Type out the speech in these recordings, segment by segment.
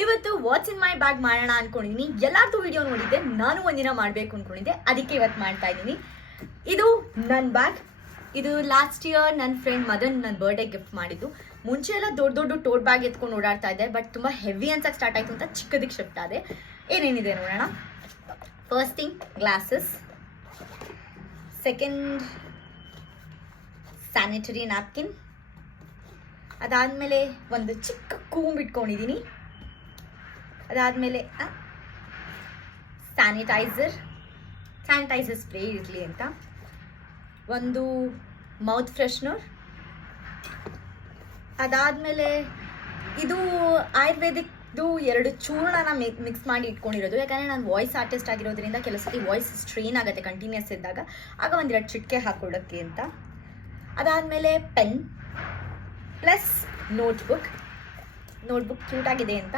ಇವತ್ತು what's in my bag ಮಾಡೋಣ ಅನ್ಕೊಂಡಿದ್ದೀನಿ. ಎಲ್ಲಾರ್ದು ವಿಡಿಯೋ ನೋಡಿದ್ದೆ, ನಾನು ಒಂದಿನ ಮಾಡಬೇಕು ಅನ್ಕೊಂಡಿದ್ದೆ, ಅದಕ್ಕೆ ಇವತ್ತು ಮಾಡ್ತಾ ಇದ್ದೀನಿ. ಇದು ನನ್ನ ಬ್ಯಾಗ್. ಇದು ಲಾಸ್ಟ್ ಇಯರ್ ನನ್ನ ಫ್ರೆಂಡ್ ಮದನ್ ನನ್ನ ಬರ್ಡೇ ಗಿಫ್ಟ್ ಮಾಡಿದ್ದು. ಮುಂಚೆ ಎಲ್ಲ ದೊಡ್ಡ ದೊಡ್ಡ ಟೋಟ್ ಬ್ಯಾಗ್ ಎತ್ಕೊಂಡು ಓಡಾಡ್ತಾ ಇದ್ದೆ, ಬಟ್ ತುಂಬ ಹೆವಿ ಅನ್ಸಕ್ಕೆ ಸ್ಟಾರ್ಟ್ ಆಯಿತು ಅಂತ ಚಿಕ್ಕದಕ್ಕೆ ಶಿಫ್ಟ್ ಆದೆ. ಏನೇನಿದೆ ನೋಡೋಣ. First thing glasses, second sanitary napkin, ಅದಾದಮೇಲೆ ಒಂದು ಚಿಕ್ಕ ಕೂಂಬ್ ಇಟ್ಕೊಂಡಿದ್ದೀನಿ, ಅದಾದಮೇಲೆ ಸ್ಯಾನಿಟೈಸರ್ ಸ್ಪ್ರೇ ಇರಲಿ ಅಂತ, ಒಂದು ಮೌತ್ ಫ್ರೆಶ್ನರ್, ಅದಾದಮೇಲೆ ಇದು ಆಯುರ್ವೇದಿಕ್ದು 2 ಚೂರ್ಣನ ಮಿಕ್ಸ್ ಮಾಡಿ ಇಟ್ಕೊಂಡಿರೋದು. ಯಾಕಂದರೆ ನಾನು ವಾಯ್ಸ್ ಆರ್ಟಿಸ್ಟ್ ಆಗಿರೋದ್ರಿಂದ ಕೆಲವು ಸತಿ ವಾಯ್ಸ್ ಸ್ಟ್ರೈನ್ ಆಗುತ್ತೆ ಕಂಟಿನ್ಯೂಸ್ ಇದ್ದಾಗ, ಆಗ 1-2 ಚಿಟಿಕೆ ಹಾಕ್ಕೊಡೋಕ್ಕೆ ಅಂತ. ಅದಾದಮೇಲೆ ಪೆನ್ ಪ್ಲಸ್ ನೋಟ್ಬುಕ್ ಕ್ಯೂಟ್ ಆಗಿದೆ ಅಂತ.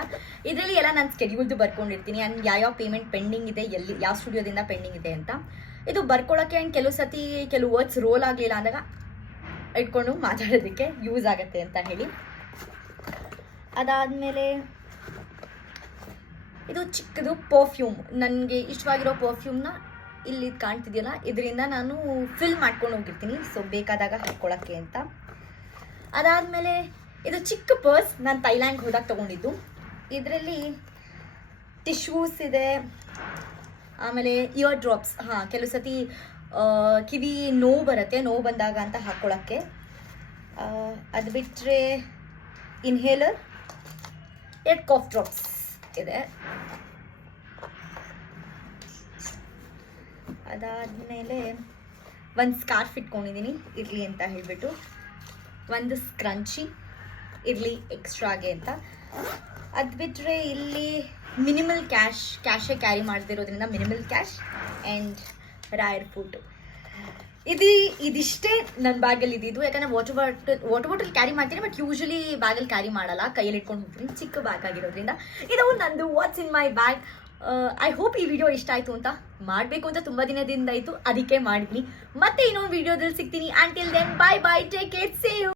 ಇದರಲ್ಲಿ ಎಲ್ಲ ನಾನು ಸ್ಕೆಡ್ಯೂಲ್ದು ಬರ್ಕೊಂಡಿರ್ತೀನಿ, ಆ್ಯಂಡ್ ಯಾವ ಪೇಮೆಂಟ್ ಪೆಂಡಿಂಗ್ ಇದೆ, ಎಲ್ಲಿ ಯಾವ ಸ್ಟುಡಿಯೋದಿಂದ ಪೆಂಡಿಂಗ್ ಇದೆ ಅಂತ. ಇದು ಬರ್ಕೊಳ್ಳೋಕ್ಕೆ ಆ್ಯಂಡ್ ಕೆಲವು ವರ್ಡ್ಸ್ ರೋಲ್ ಆಗಲಿಲ್ಲ ಅಂದಾಗ ಇಟ್ಕೊಂಡು ಮಾತಾಡೋದಕ್ಕೆ ಯೂಸ್ ಆಗುತ್ತೆ ಅಂತ ಹೇಳಿ. ಅದಾದಮೇಲೆ ಇದು ಚಿಕ್ಕದು ಪರ್ಫ್ಯೂಮ್, ನನಗೆ ಇಷ್ಟವಾಗಿರೋ ಪರ್ಫ್ಯೂಮ್ನ ಇಲ್ಲಿ ಕಾಣ್ತಿದೆಯಲ್ಲ, ಇದರಿಂದ ನಾನು ಫಿಲ್ ಮಾಡ್ಕೊಂಡು ಹೋಗಿರ್ತೀನಿ, ಸೊ ಬೇಕಾದಾಗ ಹಾಕ್ಕೊಳ್ಳೋಕ್ಕೆ ಅಂತ. ಅದಾದಮೇಲೆ ಇದು ಚಿಕ್ಕ ಪರ್ಸ್, ನಾನು ಥೈಲ್ಯಾಂಡ್ಗೆ ಹೋದಾಗ ತೊಗೊಂಡಿದ್ದು. ಇದರಲ್ಲಿ ಟಿಶ್ಯೂಸ್ ಇದೆ, ಆಮೇಲೆ ಇಯರ್ ಡ್ರಾಪ್ಸ್, ಕೆಲವು ಸತಿ ಕಿವಿ ನೋವು ಬಂದಾಗ ಅಂತ ಹಾಕ್ಕೊಳ್ಳೋಕ್ಕೆ. ಅದು ಬಿಟ್ಟರೆ ಇನ್ಹೇಲರ್, 2 ಕಾಫ್ ಡ್ರಾಪ್ಸ್ ಇದೆ. ಅದಾದಮೇಲೆ ಒಂದು ಸ್ಕಾರ್ಫ್ ಇಟ್ಕೊಂಡಿದ್ದೀನಿ ಇರಲಿ ಅಂತ ಹೇಳಿಬಿಟ್ಟು, ಒಂದು ಸ್ಕ್ರಂಚಿ ಇರಲಿ ಎಕ್ಸ್ಟ್ರಾಗೆ ಅಂತ. ಅದು ಬಿಟ್ಟರೆ ಇಲ್ಲಿ ಮಿನಿಮಲ್ ಕ್ಯಾಶೇ ಕ್ಯಾರಿ ಮಾಡದಿರೋದ್ರಿಂದ ಮಿನಿಮಲ್ ಕ್ಯಾಶ್ ಆ್ಯಂಡ್ ರಾಯರ್ ಫುಡ್. ಇದಿಷ್ಟೇ ನನ್ನ ಬ್ಯಾಗಲ್ಲಿ ಇದ್ದಿದ್ದು. ಯಾಕಂದರೆ ವಾಟರ್ ಬಾಟಲ್ ಕ್ಯಾರಿ ಮಾಡ್ತೀನಿ, ಬಟ್ ಯೂಶಲಿ ಬ್ಯಾಗಲ್ಲಿ ಕ್ಯಾರಿ ಮಾಡಲ್ಲ, ಕೈಯಲ್ಲಿ ಇಟ್ಕೊಂಡು ಹೋಗ್ತೀನಿ, ಚಿಕ್ಕ ಬ್ಯಾಗ್ ಆಗಿರೋದ್ರಿಂದ. ಇದು ನಂದು what's in my bag. I hope ಈ ವಿಡಿಯೋ ಇಷ್ಟ ಆಯಿತು ಅಂತ. ಮಾಡಬೇಕು ಅಂತ ತುಂಬ ದಿನದಿಂದ ಆಯಿತು, ಅದಕ್ಕೆ ಮಾಡಿದ್ನಿ. ಮತ್ತೆ ಇನ್ನೊಂದು ವಿಡಿಯೋದಲ್ಲಿ ಸಿಗ್ತೀನಿ. Until then, bye bye, take care, see you.